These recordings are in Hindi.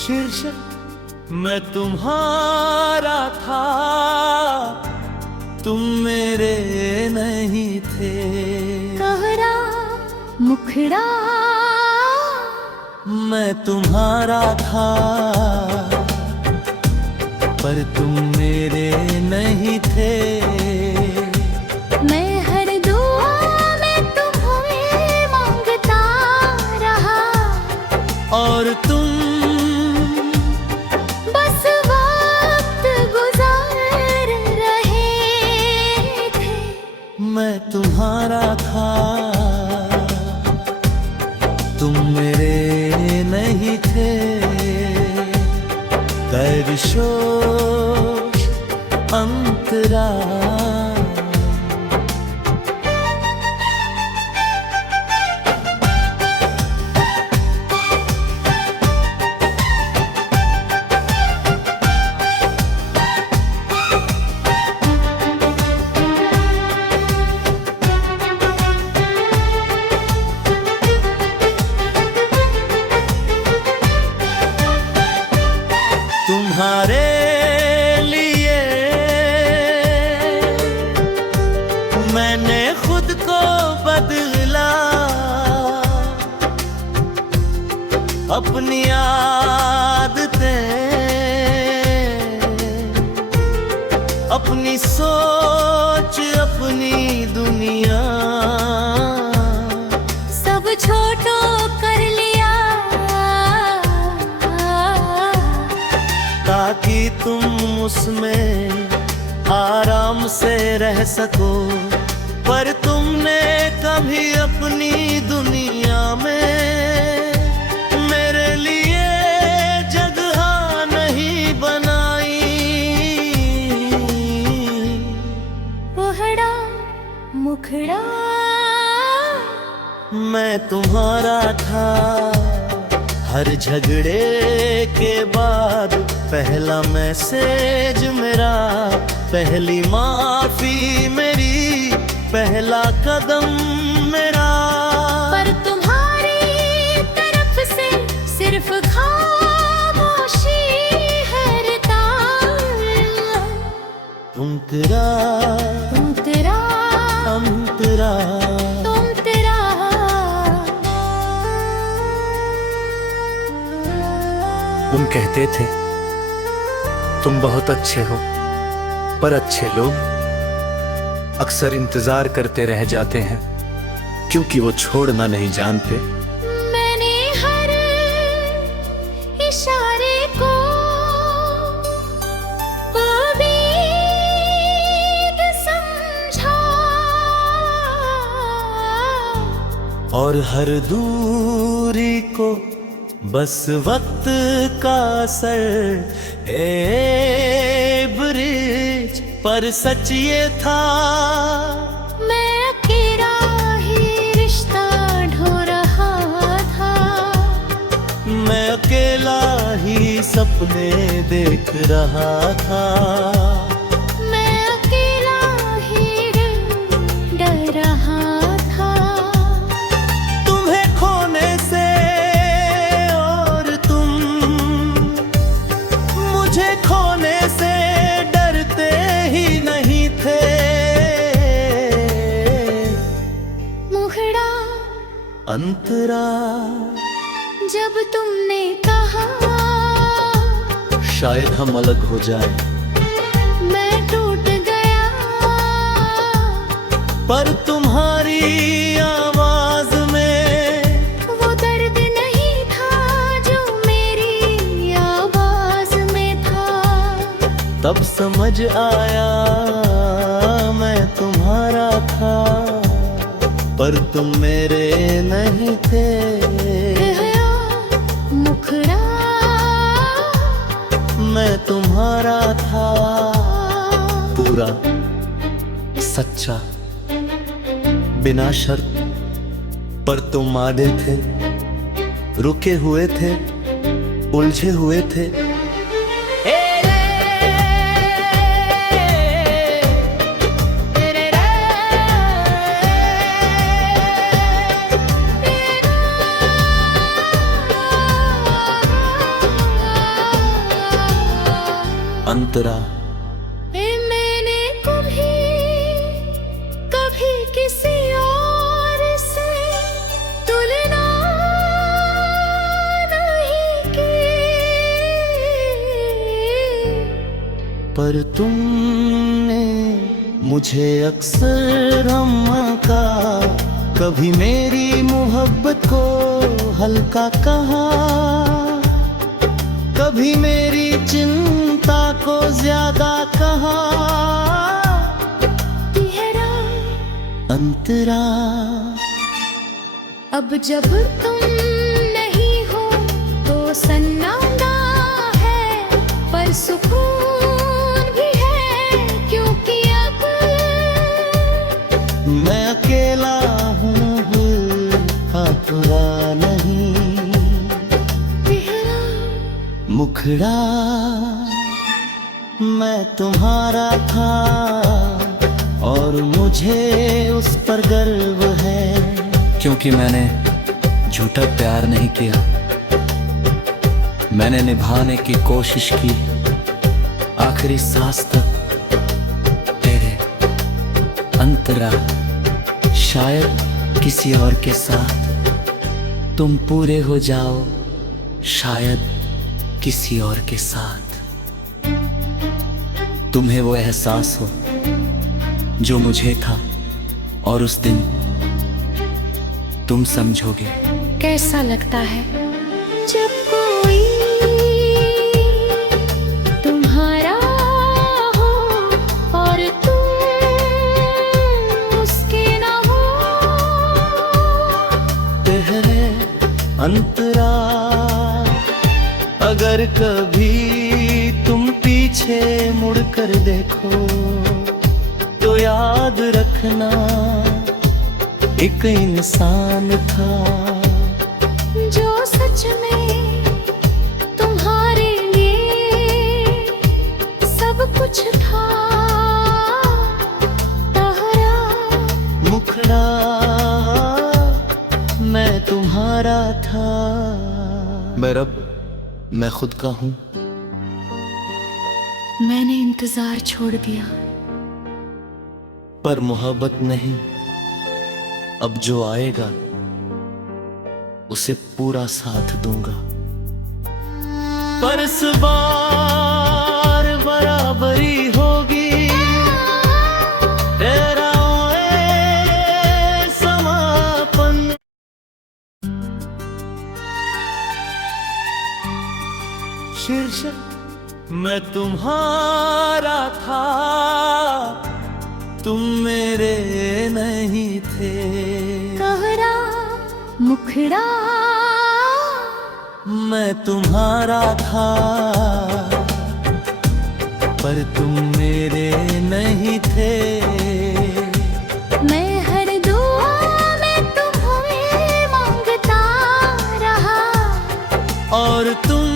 शीर्षक मैं तुम्हारा था, तुम मेरे नहीं थे। कहरा मुखड़ा मैं तुम्हारा था पर तुम मेरे नहीं थे। मैं हर दुआ में तुम्हें मांगता रहा और तुम बस वक्त गुजार रहे थे। मैं तुम्हारा था, तुम मेरे नहीं थे। दर्शोश अंतरा तुम्हारे लिए मैंने खुद को बदला, अपनी आदतें, अपनी सोच, अपनी दुनिया सब छोटो कर लिया ताकि तुम उसमें आराम से रह सको। पर तुमने कभी अपनी दुनिया में मेरे लिए जगह नहीं बनाई। कोहड़ा मुखड़ा मैं तुम्हारा था, हर झगड़े के बाद पहला मैसेज मेरा, पहली माफी मेरी, पहला कदम मेरा। पर तुम्हारी तरफ से सिर्फ खामोशी है तार। तुम तेरा, तुम तेरा, हम तेरा। तुम तेरा। तुम कहते थे तुम बहुत अच्छे हो, पर अच्छे लोग अक्सर इंतजार करते रह जाते हैं क्योंकि वो छोड़ना नहीं जानते। मैंने हर इशारे को उम्मीद समझा और हर दूरी को बस वक्त का असर। ब्रिज पर सच ये था, मैं अकेला ही रिश्ता ढो रहा था। मैं अकेला ही सपने देख रहा था। मैं अकेला ही डर रहा था। तुम्हें खोने से और तुम मुझे खोने से डरते ही नहीं थे। मुखड़ा अंतरा जब तुमने कहा शायद हम अलग हो जाए, मैं टूट गया। पर तुम्हारी आवाज में वो दर्द नहीं था जो मेरी आवाज में था। तब समझ आया मैं तुम्हारा था पर तुम मेरे नहीं थे। मुखड़ा मैं तुम्हारा था, पूरा सच्चा बिना शर्त। पर तुम आधे थे, रुके हुए थे, उलझे हुए थे। अंतरा। मैंने कभी कभी किसी और से तुलना नहीं की, पर तुमने मुझे अक्सर का कभी मेरी मोहब्बत को हल्का कहा, कभी मेरी चिंता को ज्यादा कहा। गहरा अंतरा अब जब तुम नहीं हो तो सन्नाटा है, पर सुकून भी है क्योंकि अब मैं अकेला हूँ, पूरा नहीं। गहरा मुखड़ा मैं तुम्हारा था और मुझे उस पर गर्व है, क्योंकि मैंने झूठा प्यार नहीं किया, मैंने निभाने की कोशिश की आखिरी सांस तक तेरे। अंतरा शायद किसी और के साथ तुम पूरे हो जाओ, शायद किसी और के साथ। तुम्हें वो एहसास हो जो मुझे था, और उस दिन तुम समझोगे। कैसा लगता है जब कोई तुम्हारा हो और तुम उसके ना हो। तेरे अंतरा अगर कभी तुम पीछे मुड़कर देखो तो याद रखना एक इंसान था जो सच में तुम्हारे लिए सब कुछ था। तारा मुखड़ा मैं तुम्हारा था। मैं रब, मैं खुद का हूँ। मैंने इंतजार छोड़ दिया, पर मोहब्बत नहीं। अब जो आएगा उसे पूरा साथ दूंगा, पर इस बार बराबरी होगी। तेरा समापन शीर्षक मैं तुम्हारा था, तुम मेरे नहीं थे। गहरा मुखड़ा मैं तुम्हारा था पर तुम मेरे नहीं थे। मैं हर दुआ में तुम्हें मांगता रहा और तुम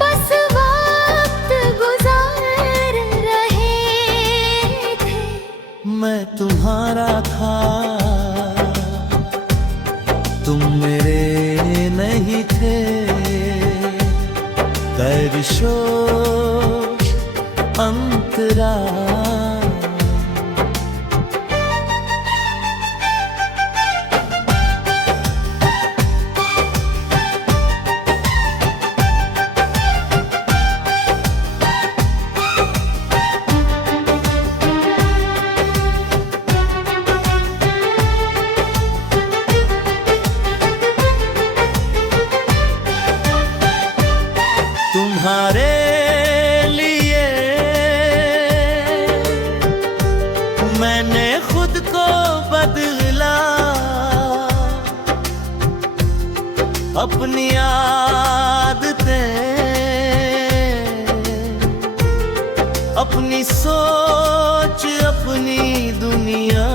बस वक्त गुजार रहे थे। मैं तुम्हारा था, तुम मेरे नहीं थे। दर्शोश अंतरा तुम्हारे लिए मैंने खुद को बदला, अपनी आदतें, अपनी सोच, अपनी दुनिया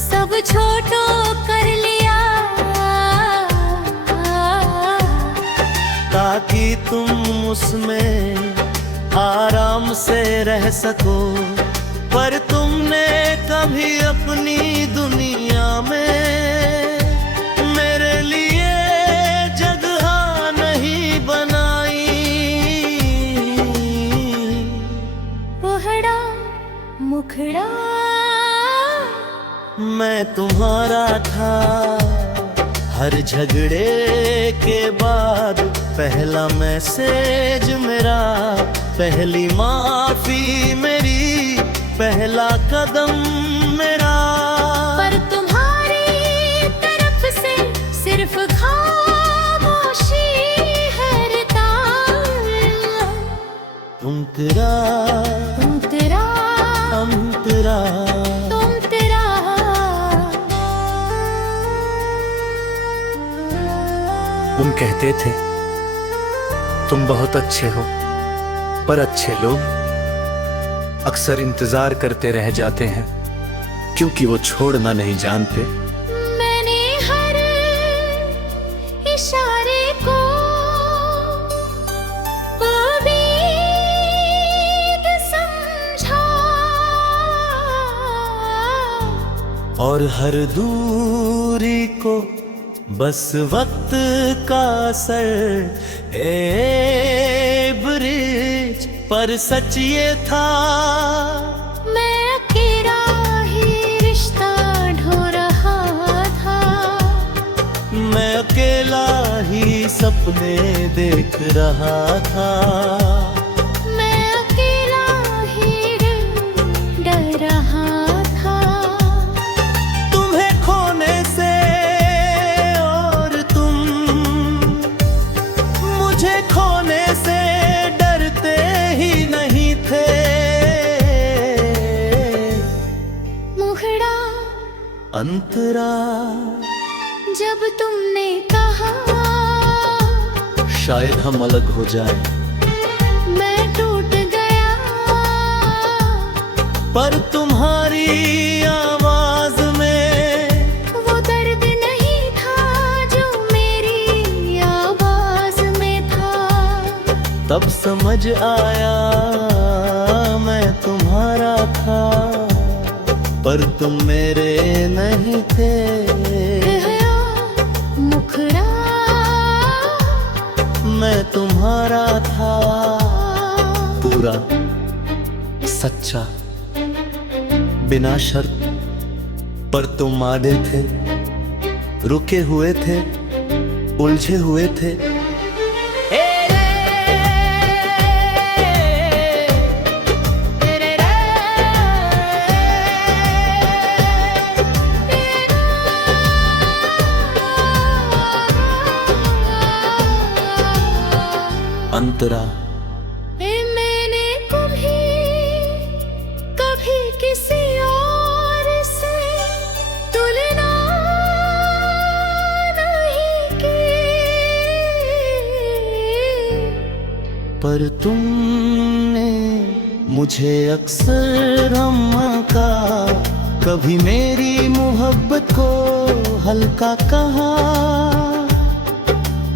सब छोटो कर लिया ताकि तुम उसमें आराम से रह सको। पर तुमने कभी अपनी दुनिया में मेरे लिए जगह नहीं बनाई। मुखड़ा मैं तुम्हारा था। हर झगड़े के बाद पहला मैसेज मेरा, पहली माफी मेरी, पहला कदम मेरा। पर तुम्हारी तरफ से सिर्फ खामोशी है तार। तुम तेरा, तुम तेरा, हम तेरा। तुम तेरा। उन कहते थे तुम बहुत अच्छे हो, पर अच्छे लोग अक्सर इंतजार करते रह जाते हैं, क्योंकि वो छोड़ना नहीं जानते। मैंने हर इशारे को उम्मीद समझा, और हर दूरी को बस वक्त का असर। ब्रिज पर सच ये था, मैं अकेला ही रिश्ता ढो रहा था। मैं अकेला ही सपने देख रहा था। मैं अकेला ही डर रहा था। तुम्हें खोने से और तुम मुझे खोने से डरते ही नहीं थे। मुखड़ा अंतरा जब तुमने कहा शायद हम अलग हो जाएं, मैं टूट गया। पर तुम्हारी आवाज में वो दर्द नहीं था जो मेरी आवाज में था। तब समझ आया मैं तुम्हारा था, पर तुम मेरे नहीं थे। मुखड़ा मैं तुम्हारा था, पूरा सच्चा बिना शर्त। पर तुम आड़े थे, रुके हुए थे, उलझे हुए थे। अंतरा मैंने कभी किसी और से तुलना नहीं की। पर तुमने मुझे अक्सर का कभी मेरी मोहब्बत को हल्का कहा,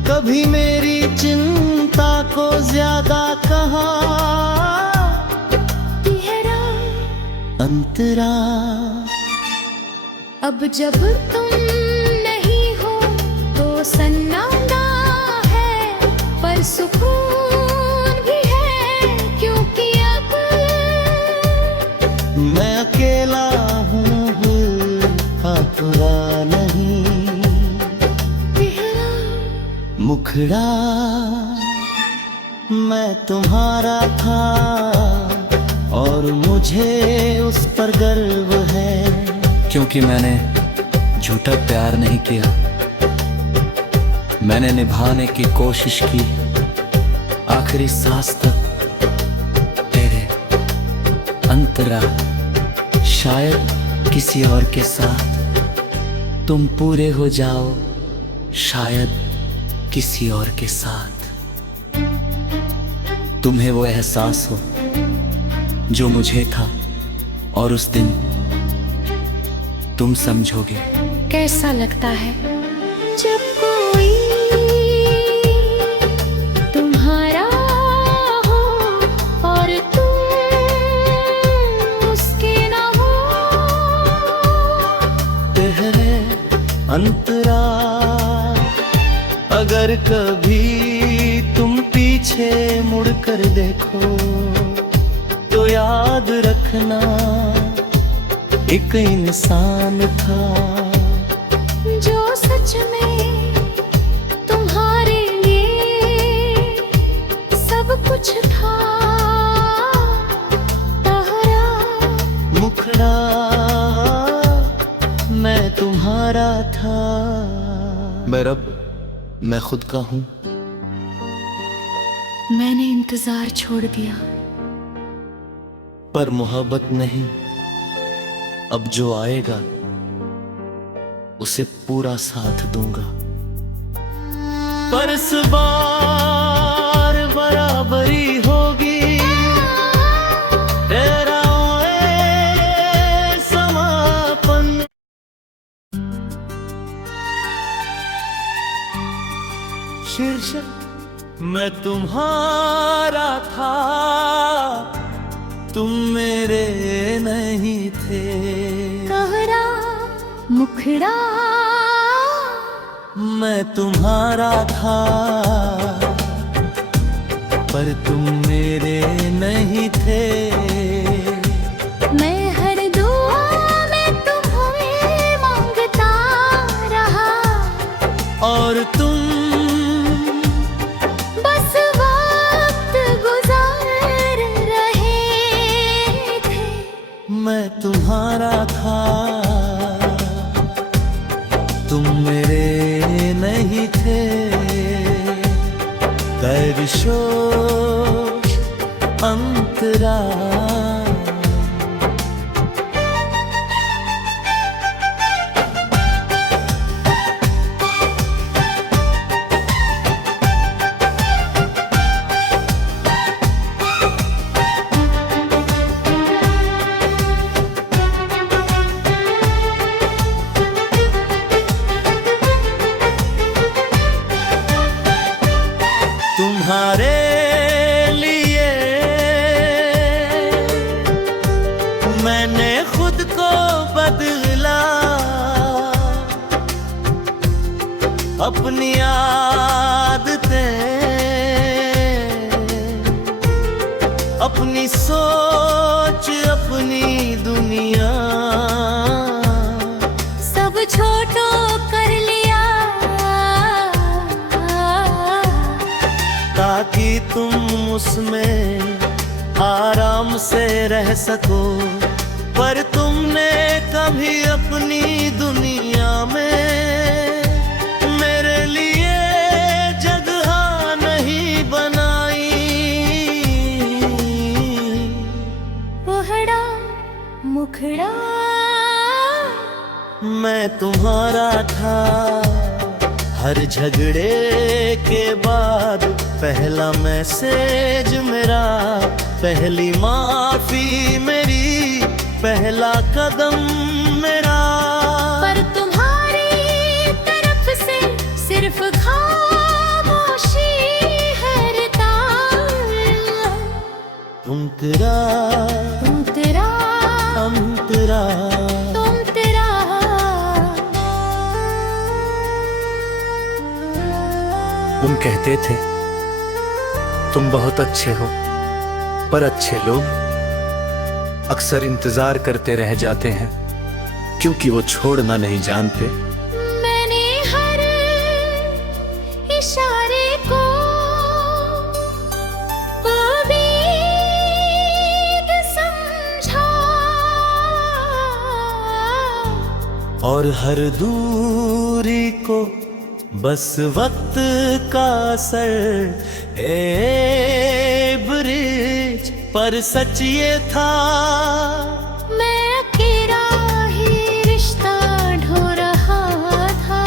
कभी मेरी चिंता को ज्यादा कहा। गहरा अंतरा अब जब तुम नहीं हो तो सन्नाटा है, पर सुकून भी है, क्योंकि अब मैं अकेला हूँ, पूरा नहीं। मुखड़ा मैं तुम्हारा था, और मुझे उस पर गर्व है, क्योंकि मैंने झूठा प्यार नहीं किया। मैंने निभाने की कोशिश की आखिरी सांस तक तेरे। अंतरा शायद किसी और के साथ तुम पूरे हो जाओ, शायद किसी और के साथ। तुम्हें वो एहसास हो जो मुझे था, और उस दिन तुम समझोगे। कैसा लगता है जब कोई तुम्हारा हो और तुम उसके ना हो। तेरे अंतरा अगर कभी तुम पीछे मुड़कर देखो तो याद रखना एक इंसान था जो सच में तुम्हारे लिए सब कुछ था। तारा मुखड़ा मैं तुम्हारा था। मैं रब, मैं खुद का हूँ। मैंने इंतजार छोड़ दिया, पर मोहब्बत नहीं। अब जो आएगा उसे पूरा साथ दूंगा। पर इस बार बराबरी होगी। तेरा समापन। शीर्षक मैं तुम्हारा था, तुम मेरे नहीं थे। तारा मुखड़ा मैं तुम्हारा था, पर तुम मेरे नहीं थे। मैं हर दुआ में तुम्हें मांगता रहा, और तुम बस वक्त गुजार रहे थे। मैं तुम्हारा था, तुम मेरे नहीं थे। दर्शोश अंतरा। तुम्हारे लिए मैंने खुद को बदला, अपनी आदतें, अपनी सोच, अपनी दुनिया सब छोटो कर लिया, ताकि तुम उसमें आराम से रह सको। पर तुमने कभी अपनी दुनिया में मेरे लिए जगह नहीं बनाई। मुखड़ा मुखड़ा मैं तुम्हारा था। हर झगड़े के बाद पहला मैसेज मेरा, पहली माफी मेरी, पहला कदम मेरा। पर तुम्हारी तरफ से सिर्फ खामोशी है तार। तुम तेरा, तुम तेरा, हम तेरा। तुम तेरा। तुम कहते थे तुम बहुत अच्छे हो, पर अच्छे लोग अक्सर इंतजार करते रह जाते हैं, क्योंकि वो छोड़ना नहीं जानते। मैंने हर इशारे को उम्मीद समझा, और हर दूरी को बस वक्त का असर। ब्रिज पर सच ये था, मैं अकेला ही रिश्ता ढो रहा था।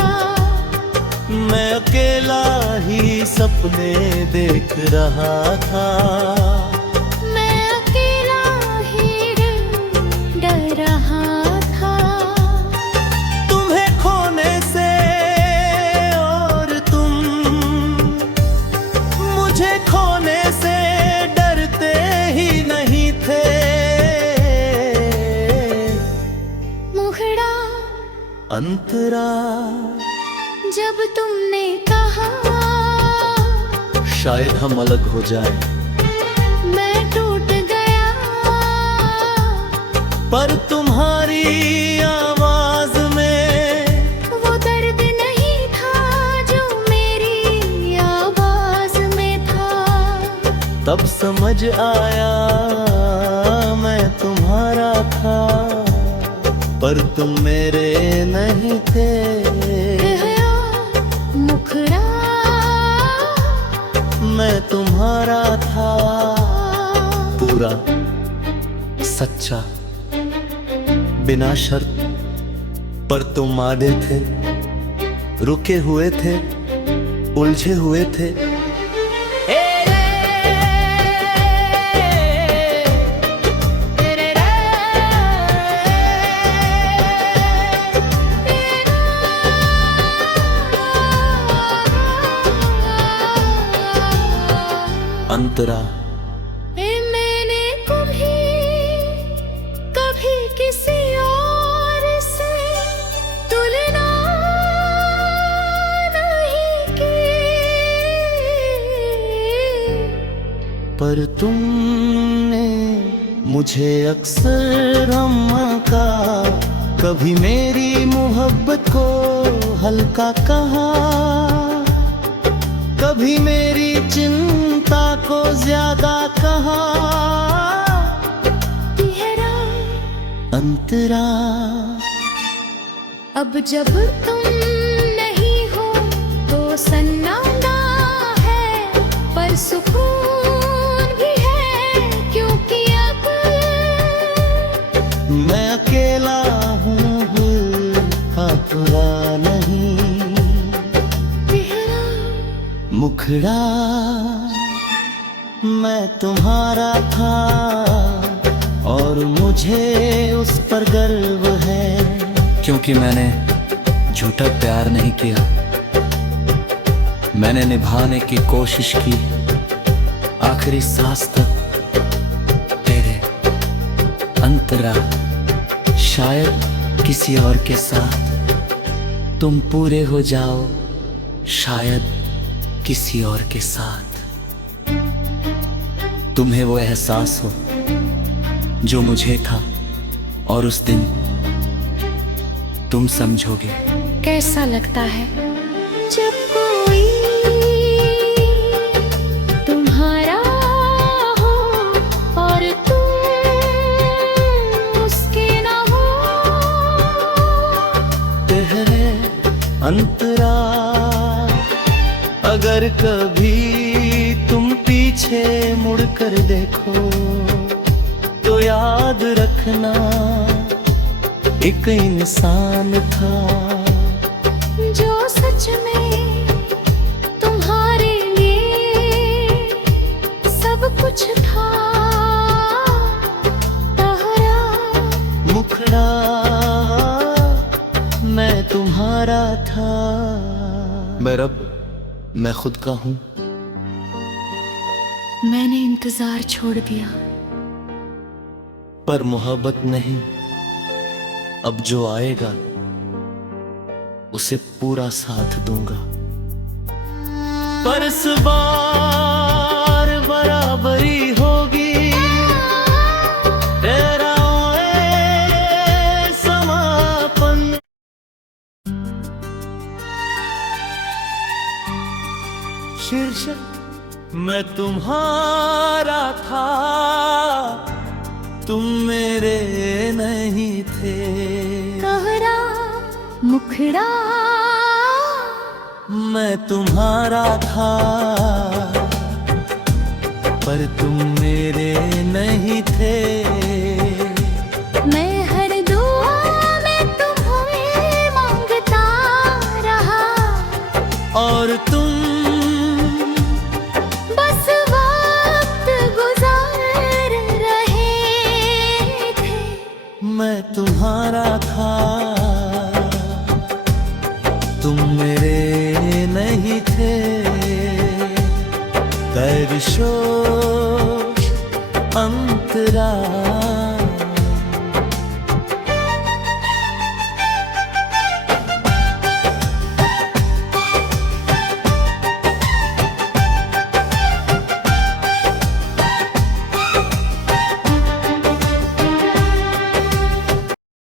मैं अकेला ही सपने देख रहा था। मैं अकेला ही डर रहा था। तुम्हें खोने से और तुम मुझे खोने से डरते ही नहीं थे। मुखड़ा अंतरा जब तुमने कहा शायद हम अलग हो जाए, मैं टूट गया। पर तुम्हारी तुम्हारी आवाज में वो दर्द नहीं था जो मेरी आवाज में था। तब समझ आया मैं तुम्हारा था, पर तुम मेरे नहीं थे। मुखड़ा मैं तुम्हारा था, पूरा सच्चा बिना शर्त, पर तुम आधे थे, रुके हुए थे, उलझे हुए थे। अंतरा मैंने कभी किसी और से तुलना नहीं की, पर तुमने मुझे अक्सर अम्मा का, कभी मेरी मोहब्बत को हल्का कहा, कभी मेरी चिंता को ज्यादा कहा। गहरा अंतरा अब जब तुम नहीं हो तो सन्नाटा है, पर सुकून भी है, क्योंकि अब मैं अकेला हूँ, पूरा नहीं। मुखड़ा मैं तुम्हारा था, और मुझे उस पर गर्व है, क्योंकि मैंने झूठा प्यार नहीं किया। मैंने निभाने की कोशिश की, आखिरी सांस तक तेरे। अंतरा शायद किसी और के साथ तुम पूरे हो जाओ, शायद किसी और के साथ। तुम्हें वो एहसास हो जो मुझे था, और उस दिन तुम समझोगे। कैसा लगता है जब कोई तुम्हारा हो और तुम उसके ना हो। तेरे अंतरा अगर कभी तुम पीछे मुड़कर देखो, तो याद रखना एक इंसान था, जो सच में तुम्हारे लिए सब कुछ था। तारा मुखड़ा मैं तुम्हारा था। मैं रब, मैं खुद का हूँ। मैंने इंतजार छोड़ दिया, पर मोहब्बत नहीं। अब जो आएगा उसे पूरा साथ दूंगा, पर इस बार बराबरी होगी। तेरा समापन शीर्षक मैं तुम्हारा था, तुम मेरे नहीं थे। कहरा मुखड़ा मैं तुम्हारा था, पर तुम मेरे नहीं थे। मैं हर दुआ में तुम्हें मांगता रहा, और